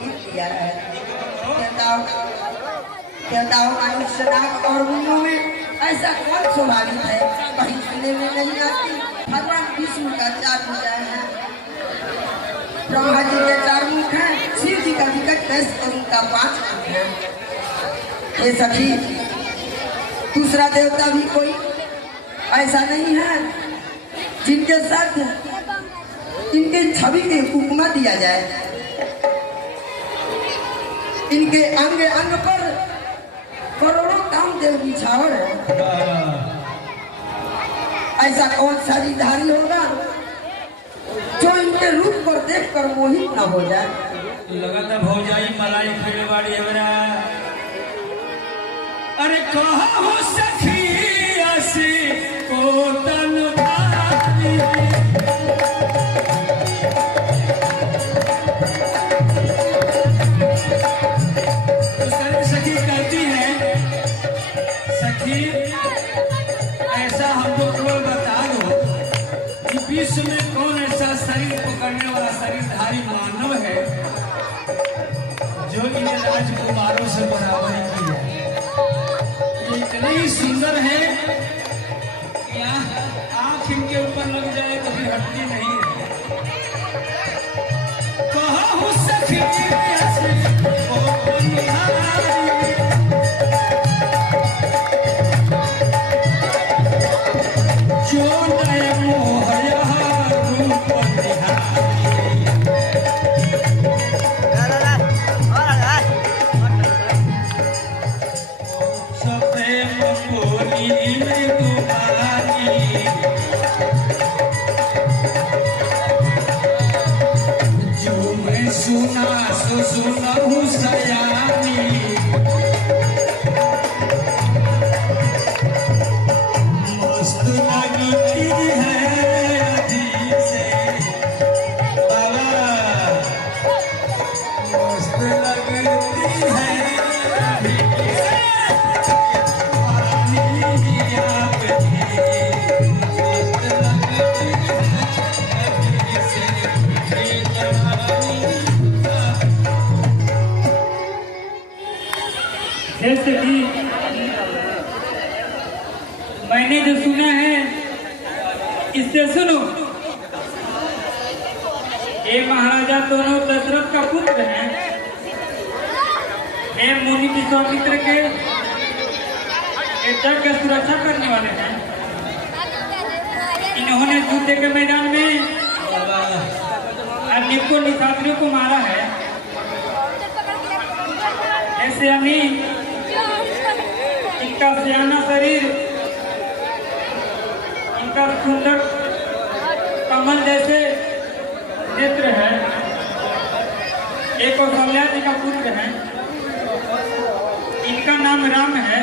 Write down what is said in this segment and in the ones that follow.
गीत दिया है। देवताओं मनुष्य नाग और मुनियों में ऐसा कौन स्वाभाविक है कहीं सुनने में नहीं आती। भगवान विष्णु का 4 भुजा है, ब्रह्मा जी के 4 मुख हैं, शिव जी का विकट दस और उनका 5 मुख है। ये सभी दूसरा देवता भी कोई ऐसा नहीं है जिनके साथ इनके छवि के उपमा दिया जाए। इनके अंग अंग पर करोड़ों कामदेव बिछावर है। ऐसा कौन शरीरधारी होगा जो इनके रूप को देखकर मोहित न हो जाए। लगातार भौजाई मलाई खेले वाली हमरा। अरे कहा हो सखी ऐसी को तन सखी कहती है, सखी ऐसा हमको केवल बता दो कि विश्व में कौन ऐसा शरीर पकड़ने वाला शरीरधारी मानव है जो इन राजकुमारों से बराबरी की है। ये इतने ही सुंदर है कि आंख इनके ऊपर लग जाए तो फिर हटती नहीं है। कहा हो सखी ऐसे ओ निहारी, जो नए मोहया रूप निहारी। सपने बोली तुम्हारी, जो मैं सुना सो सुनहु सयानी। मस्त लगती है अजीब से बाबा, मस्त लगती है अजीब से पानी आप ही। मस्त लगती है अजीब से ये जवानी। जैसे कि मैंने जो सुना है इससे सुनो। ये महाराजा दोनों दशरथ का पुत्र हैं। ये मुनि विश्वामित्र के जग की सुरक्षा करने वाले हैं। इन्होंने युद्ध के मैदान में अनेकों निशाचरों को मारा है। ऐसे अभी इनका सियाना शरीर, इनका सुंदर कमल जैसे नेत्र है। एक कौशल्या जी का पुत्र है, इनका नाम राम है।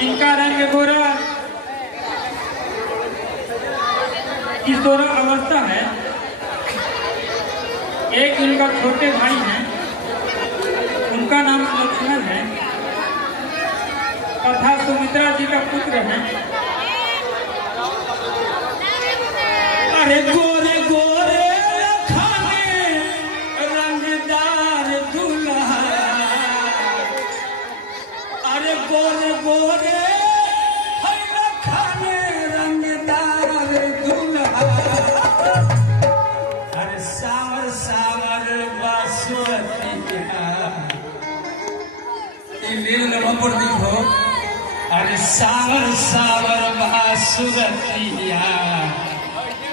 इनका रंग गोरा, किशोर अवस्था है। एक इनका छोटे भाई हैं, उनका नाम लक्ष्मण है तथा सुमित्रा जी का पुत्र है। अरे गोरे गोरे खाने रंगदार दूल्हा, अरे गोरे गोरे खाने रंगदार दूल्हा। अरे सावर सावर बासुरतिया प्रदीप हो। अरे सावर सावर बासुरतिया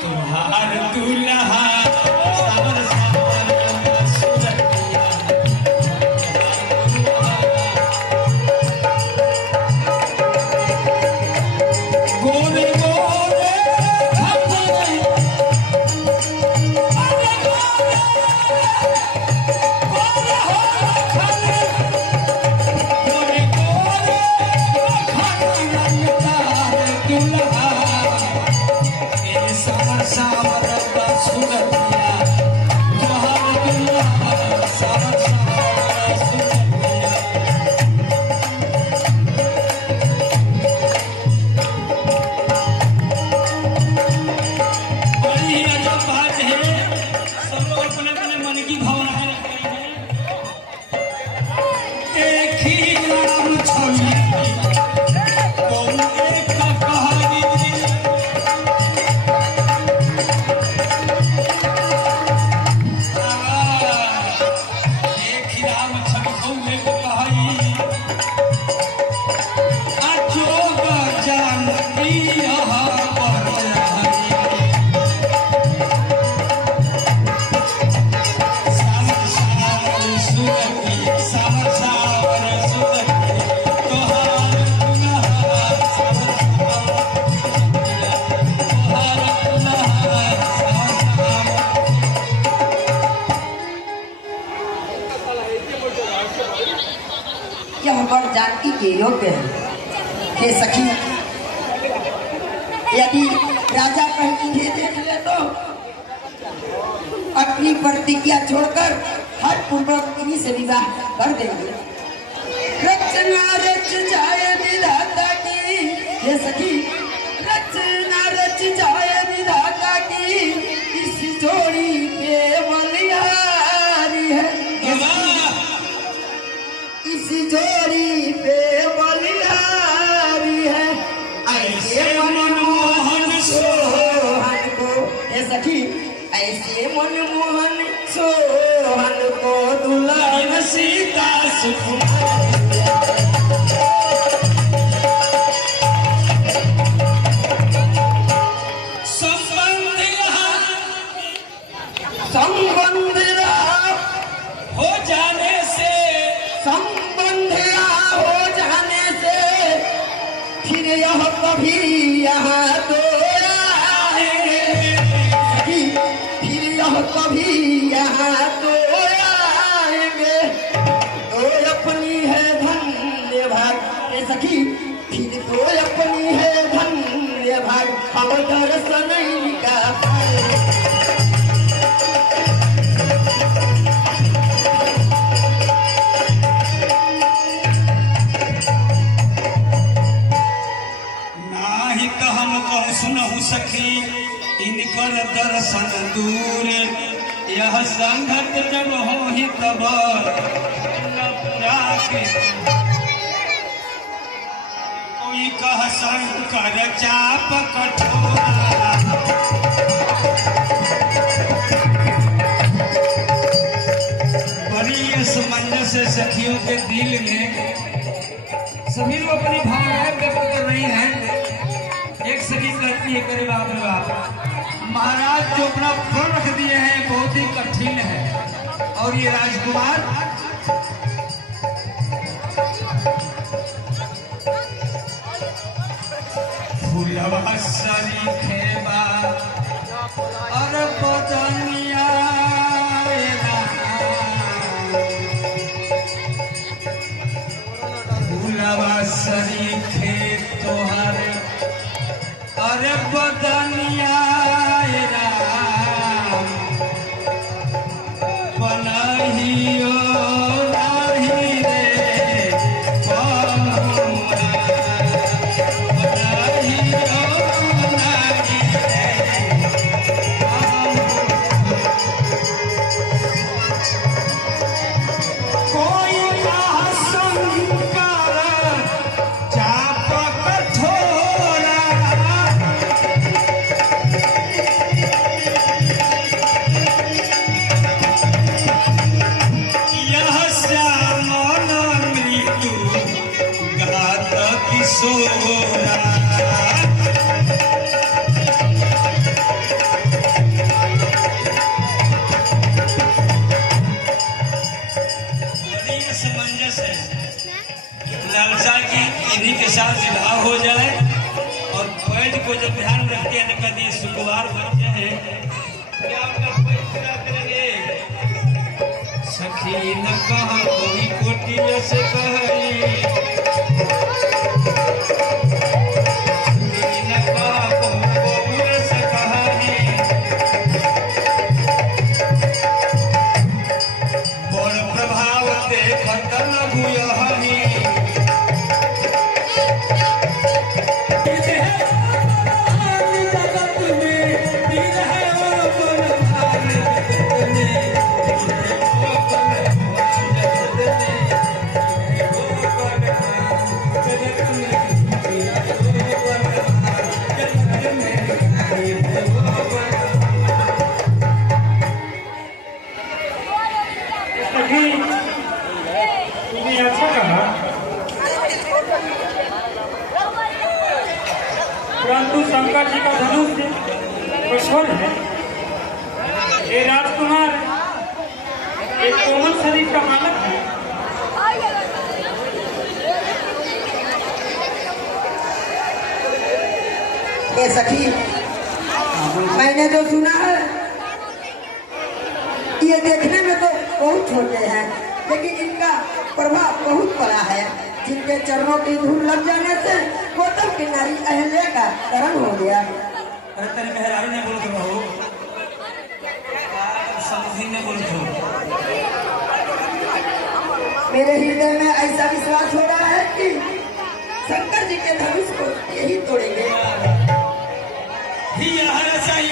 तुम्हार दूल्हा। सावर सावर बासुरतिया गोरे गोरे सावर सावर बासुरतिया यह वर जानकी के योग्य है। हे सखी, यदि राजा कहीं इन्हें देख ले तो अपनी प्रतिज्ञा छोड़कर हर पूर्वक इन्हीं से विवाह कर देंगे। रचना रच जाए विधाता की, हे सखी, रचना रच जाए विधाता की, इस जोड़ी पे बलिहारी है, इस जोड़ी पे बलिहारी है। ऐसे मनमोहन सोहन को, हे सखी, ऐसे मनमोहन सोहन को दुल्हन सीता सुकुमारी। संबंध हो जाने से, संबंध हो जाने से फिर यह कभी यहाँ तो आएंगे, फिर यह कभी यहाँ तो आएंगे। तो अपनी है धन्य भाग, सखी, फिर तो अपनी है धन्य भाग, हम दर्शन का पाएंगे। सुनहु सखी इनकर दर्शन दूर, यह संगत जब हो ही तब कोई कह शंकर चाप कठोरा। बड़ी असमंजस सखियों के दिल में, सभी लोग अपनी भावनाएं व्यक्त कर रही हैं। एक सखी कहती है, करे बाप रे बाप, महाराज जो अपना प्रण रख दिए हैं बहुत ही कठिन है, और ये राजकुमार फूलवा शरीखे बा और बदनिया फूलवा शरीखे तोहर अरे बदनिया राम बनहियो नाही रे बनहियो नाही रे। कोई कहा शंकर चाप कठोरा, किशोरा। बड़ी असमंजस है, लालसा की इन्हीं के साथ विवाह हो जाए, और पैड को जब ध्यान रखते हैं तो कभी शुक्रवार बच्चे हैं क्या उनका पैड पूरा करेंगे। सखी न कहा कोई कोटि से कही, परंतु शंकर जी का धनुष कठोर है। ये राजकुमार एक कोमल शरीर का मालक है। ये सखी, मैंने तो सुना है ये देखने में तो बहुत छोटे हैं, लेकिन इनका प्रभाव बहुत बड़ा है, जिनके चरणों की धूल लग जाने से गौतम की नारी अहल्या का करण हो गया। अरे तेरे मेहरारू ने बोल तो बहू समझी ने बोल तो मेरे हृदय में ऐसा विश्वास हो रहा है कि शंकर जी के धनुष को यही तोड़ेंगे। ही हर साई